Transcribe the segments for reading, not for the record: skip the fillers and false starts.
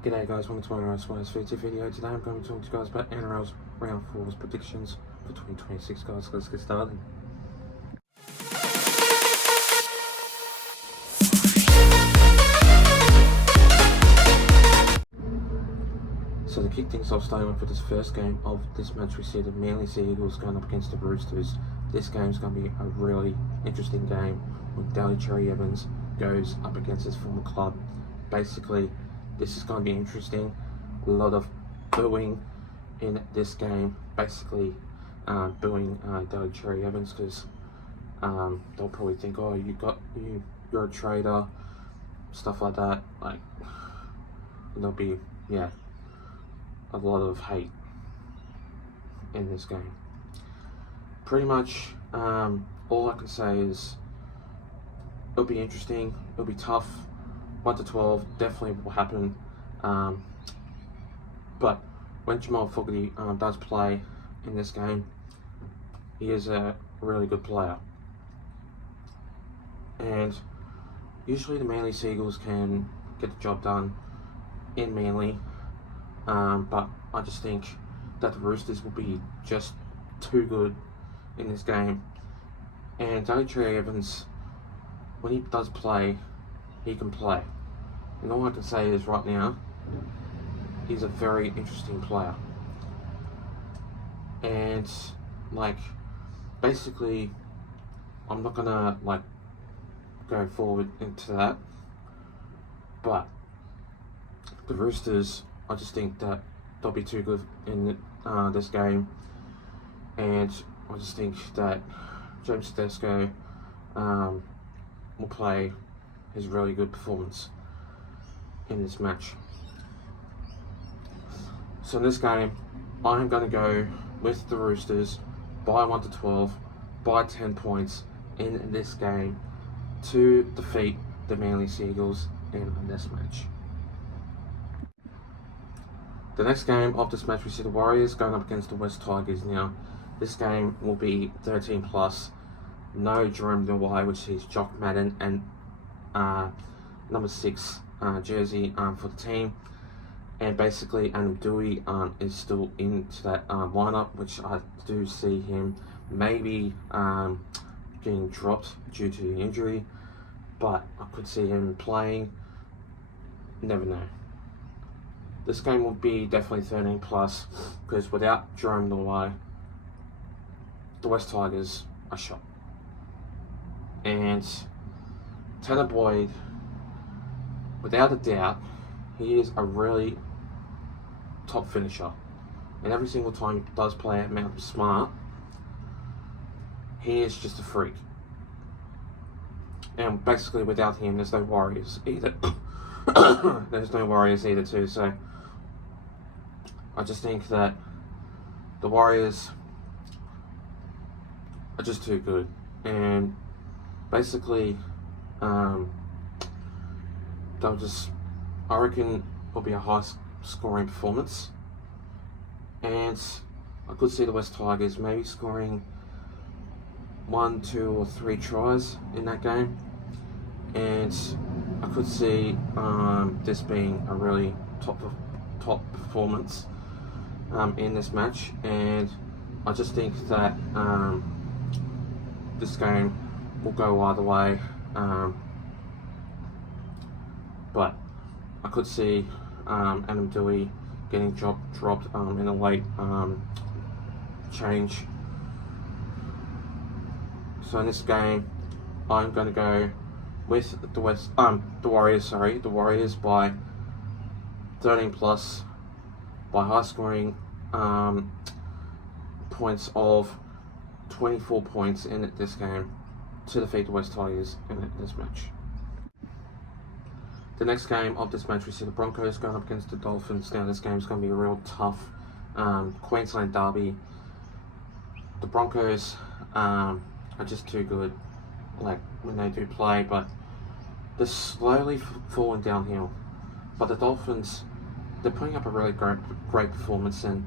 G'day guys, welcome to my Nrl Round video. Today I'm going to talk to you guys about Nrl's Round 4's predictions for 2026 guys. Let's get started. So to kick things off, starting with this first game of this match, we see the Manly Sea Eagles going up against the Roosters. This game's going to be a really interesting game when Daly Cherry Evans goes up against his former club. Basically, this is going to be interesting. A lot of booing in this game. Basically, booing Daly Cherry Evans because they'll probably think, oh, you're a traitor, stuff like that. Like, there'll be a lot of hate in this game. Pretty much, all I can say is it'll be interesting. It'll be tough. 1 to 12 definitely will happen, but when Jamal Fogarty does play in this game, he is a really good player, and usually the Manly Sea Eagles can get the job done in Manly, but I just think that the Roosters will be just too good in this game. And Daly Cherry Evans, when he does play, he can play. And all I can say is right now, he's a very interesting player. And basically, I'm not gonna go forward into that. But the Roosters, I just think that they'll be too good in this game. And I just think that James Tedesco will play his really good performance in this match. So in this game, I'm going to go with the Roosters by 1 to 12, by 10 points in this game to defeat the Manly Sea Eagles in this match. The next game of this match, we see the Warriors going up against the West Tigers. Now, this game will be 13 plus. No Jerome Luai, which is Jock Madden, and number 6 jersey for the team. And basically, Adam Dewey is still into that lineup, which I do see him maybe getting dropped due to the injury, but I could see him playing. Never know. This game will be definitely 13 plus because without Jerome Luai, the West Tigers are shot. And Tanner Boyd, without a doubt, he is a really top finisher. And every single time he does play at Mount Smart, he is just a freak. And basically, without him, there's no Warriors either. There's no Warriors either too. So I just think that the Warriors are just too good. And basically, I reckon it'll be a high scoring performance, and I could see the West Tigers maybe scoring 1, 2 or 3 tries in that game, and I could see this being a really top performance in this match. And I just think that this game will go either way, but I could see Adam Dewey getting dropped in a late change. So in this game, I'm going to go with the Warriors by 13 plus, by high scoring points of 24 points in this game to defeat the West Tigers in this match. The next game of this match, we see the Broncos going up against the Dolphins. Now, this game is going to be a real tough Queensland derby. The Broncos are just too good, when they do play, but they're slowly falling downhill. But the Dolphins, they're putting up a really great performance, and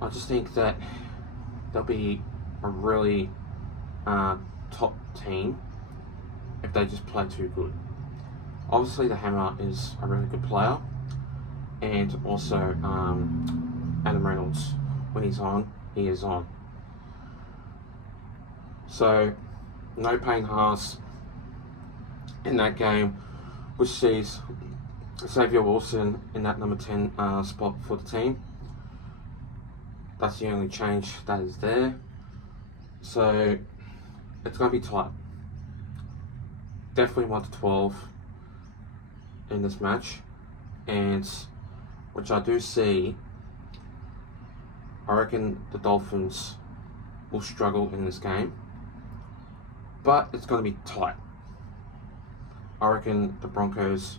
I just think that they'll be a really top team if they just play too good. Obviously, the Hammer is a really good player, and also Adam Reynolds. When he's on, he is on. So, no Payne Haas in that game, which sees Xavier Wilson in that number 10 spot for the team. That's the only change that is there. So, it's going to be tight. Definitely 1 to 12 in this match. And which I do see, I reckon the Dolphins will struggle in this game. But it's going to be tight. I reckon the Broncos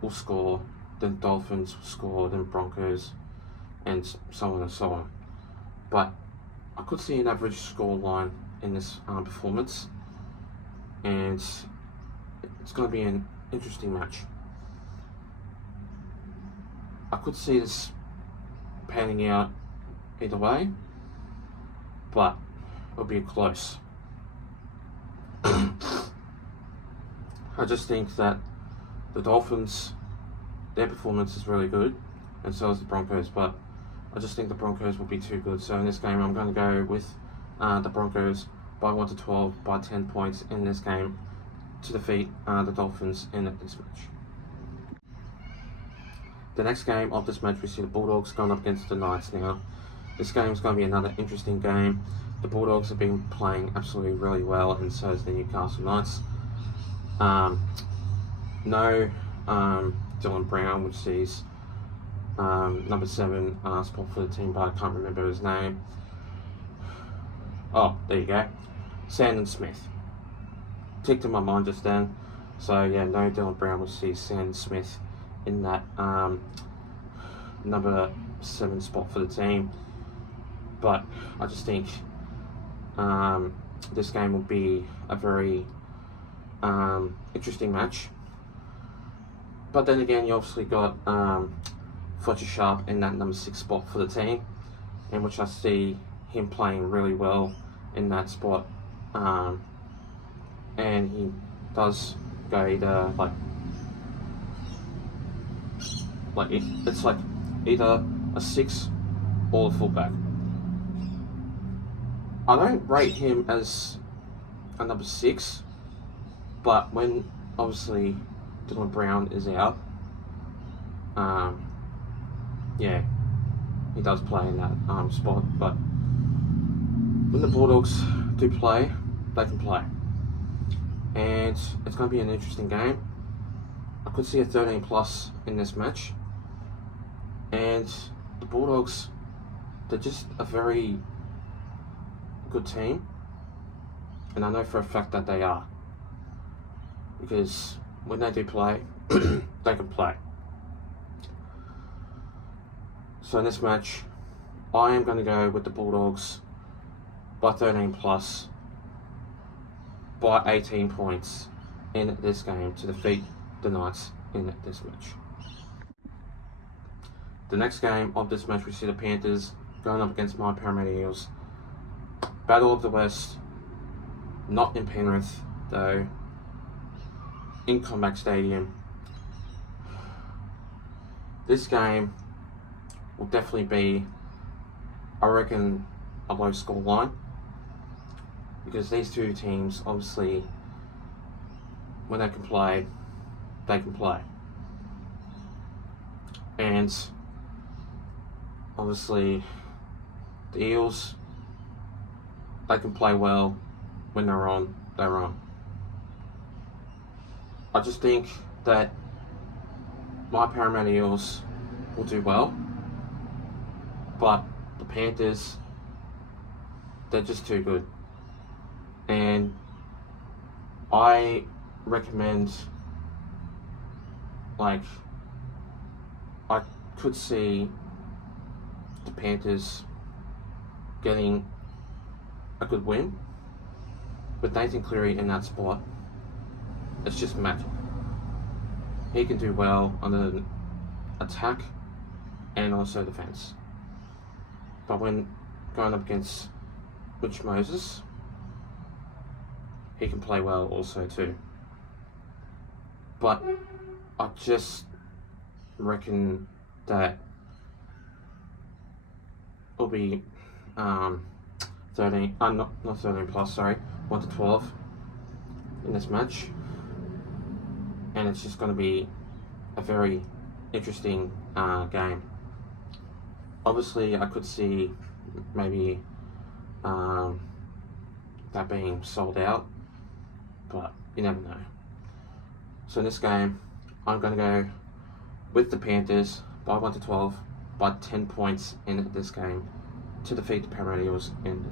will score, then Dolphins will score, then Broncos, and so on and so on. But I could see an average score line in this performance, and it's going to be an interesting match. I could see this panning out either way, but it'll be close. I just think that the Dolphins, their performance is really good, and so is the Broncos, but I just think the Broncos will be too good. So in this game, I'm going to go with the Broncos by 1 to 12 by 10 points in this game to defeat the Dolphins in this match. The next game of this match, we see the Bulldogs going up against the Knights. Now, this game is going to be another interesting game. The Bulldogs have been playing absolutely really well, and so has the Newcastle Knights. No Dylan Brown, which sees number 7 spot for the team, but I can't remember his name. Oh, there you go. Sandon Smith. Ticked in my mind just then. So yeah, no Dylan Brown, which sees Sandon Smith in that number 7 spot for the team. But I just think this game will be a very interesting match. But then again, you obviously got Fletcher Sharp in that number 6 spot for the team, in which I see him playing really well in that spot. And he does go either it's like either a 6 or a fullback. I don't rate him as a number 6, but when obviously Dylan Brown is out, yeah, he does play in that spot. But when the Bulldogs do play, they can play, and it's going to be an interesting game. I could see a 13 plus in this match, and the Bulldogs, they're just a very good team, and I know for a fact that they are, because when they do play, they can play. So in this match, I am going to go with the Bulldogs by 13 plus by 18 points in this game to defeat the Knights in this match. The next game of this match, we see the Panthers going up against my Parramatta Eels. Battle of the West, not in Penrith though, in Combank Stadium. This game will definitely be, I reckon, a low score line, because these two teams, obviously, when they can play, they can play. And obviously, the Eels, they can play well. When they're on, they're on. I just think that my Parramatta Eels will do well, but the Panthers, they're just too good. And I recommend, I could see the Panthers getting a good win with Nathan Cleary in that spot. It's just magic. He can do well on the attack and also defense. But when going up against Mitch Moses, he can play well also too. But I just reckon that it'll be 13, not 13 plus, sorry, 1 to 12 in this match. And it's just going to be a very interesting game. Obviously, I could see maybe that being sold out, but you never know. So in this game, I'm going to go with the Panthers by 1 to 12 by 10 points in this game to defeat the Parramatta in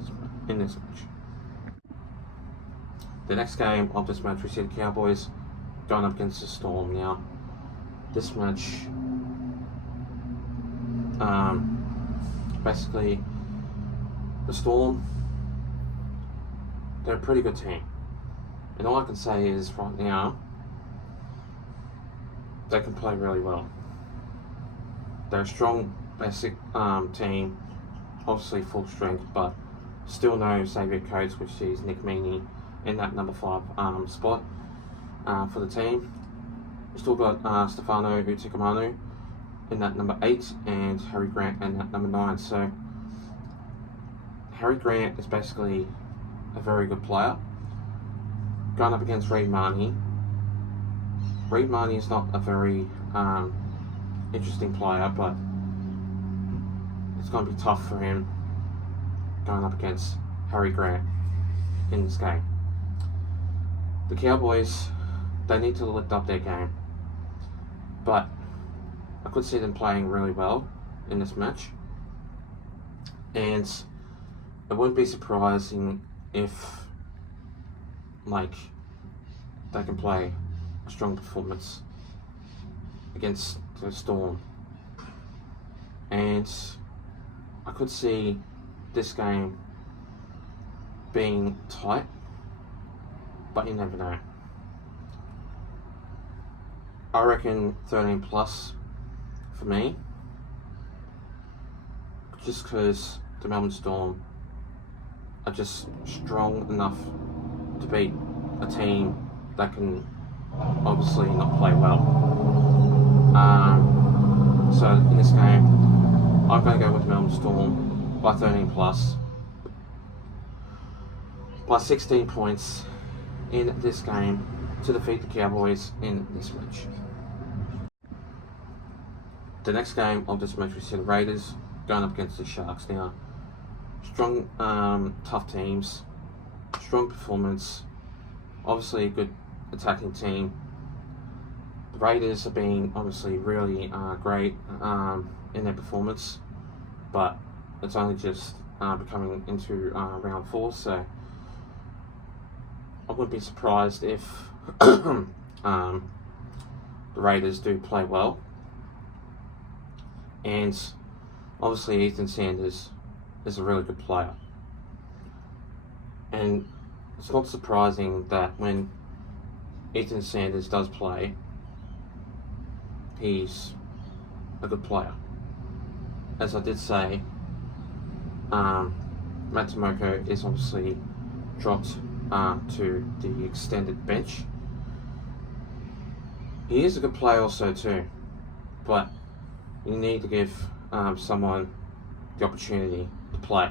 this match. The next game of this match, we see the Cowboys going up against the Storm. Now, this match, basically, the Storm, they're a pretty good team. And all I can say is, right now, they can play really well. They're a strong, basic team, obviously full strength, but still no saviour coach, which is Nick Meaney in that number 5 spot for the team. We've still got Stefano Utikamanu in that number 8 and Harry Grant in that number 9. So Harry Grant is basically a very good player. Going up against Reid Marnie. Reid Marnie is not a very interesting player, but it's going to be tough for him going up against Harry Grant in this game. The Cowboys, they need to lift up their game, but I could see them playing really well in this match, and it wouldn't be surprising if they can play a strong performance against the Storm. And I could see this game being tight, but you never know. I reckon 13 plus for me, just because the Melbourne Storm are just strong enough to beat a team that can obviously not play well. So in this game, I'm going to go with Melbourne Storm by 13 plus, by 16 points in this game to defeat the Cowboys in this match. The next game of this match, we see the Raiders going up against the Sharks. Now, strong, tough teams, strong performance, obviously a good attacking team. The Raiders have been obviously really great in their performance, but it's only just becoming into round 4, so I wouldn't be surprised if the Raiders do play well. And obviously Ethan Sanders is a really good player, and it's not surprising that when Ethan Sanders does play, he's a good player. As I did say, Matt Tomoko is obviously dropped to the extended bench. He is a good player also too, but you need to give someone the opportunity to play.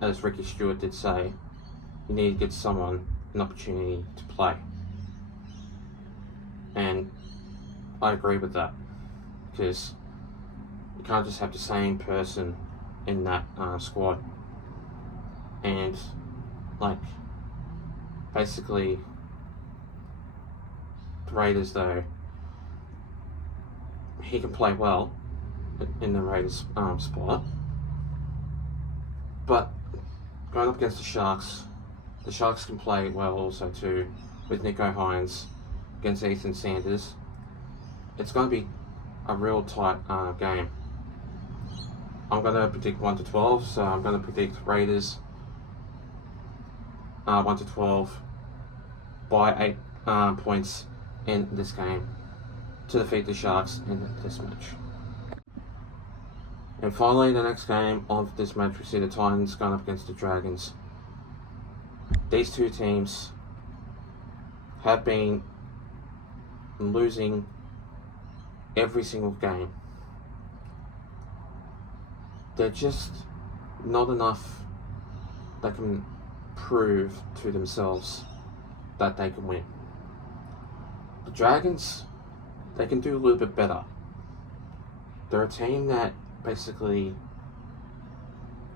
As Ricky Stewart did say, you need to give someone an opportunity to play. And I agree with that, because you can't just have the same person in that squad. And basically the Raiders, though, he can play well in the Raiders spot, but going up against the Sharks can play well also too, with Nico Hines against Ethan Sanders. It's going to be a real tight game. I'm going to predict 1 to 12, so I'm going to predict Raiders 1 to 12 by 8 points in this game to defeat the Sharks in this match. And finally, the next game of this match, we see the Titans going up against the Dragons. These two teams have been losing every single game. They're just not enough that can prove to themselves that they can win. The Dragons, they can do a little bit better. They're a team that basically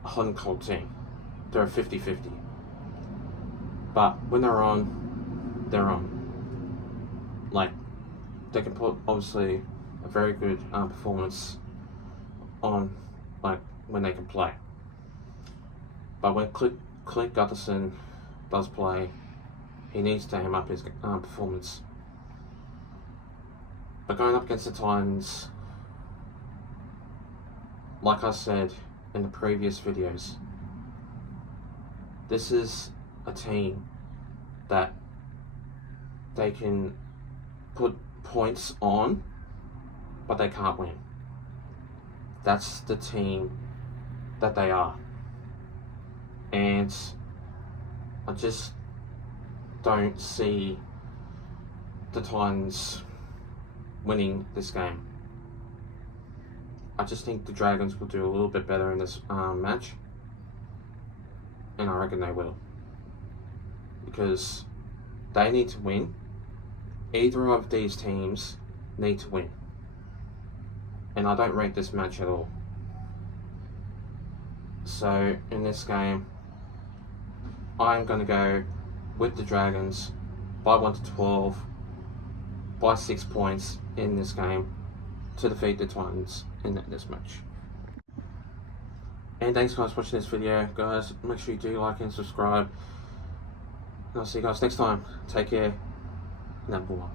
a hot and cold team. They're a 50-50. But when they're on, they're on. Like, they can put obviously a very good performance on, like, when they can play. But when Clint Gutherson does play, he needs to amp up his performance. But going up against the Titans, like I said in the previous videos, this is a team that they can put points on, but they can't win. That's the team that they are. And I just don't see the Titans winning this game. I just think the Dragons will do a little bit better in this match. And I reckon they will. Because they need to win. Either of these teams need to win. And I don't rate this match at all. So, in this game, I'm going to go with the Dragons by 1-12, by 6 points in this game to defeat the Titans in this match. And thanks guys for watching this video. Guys, make sure you do like and subscribe. And I'll see you guys next time. Take care. And have a good one.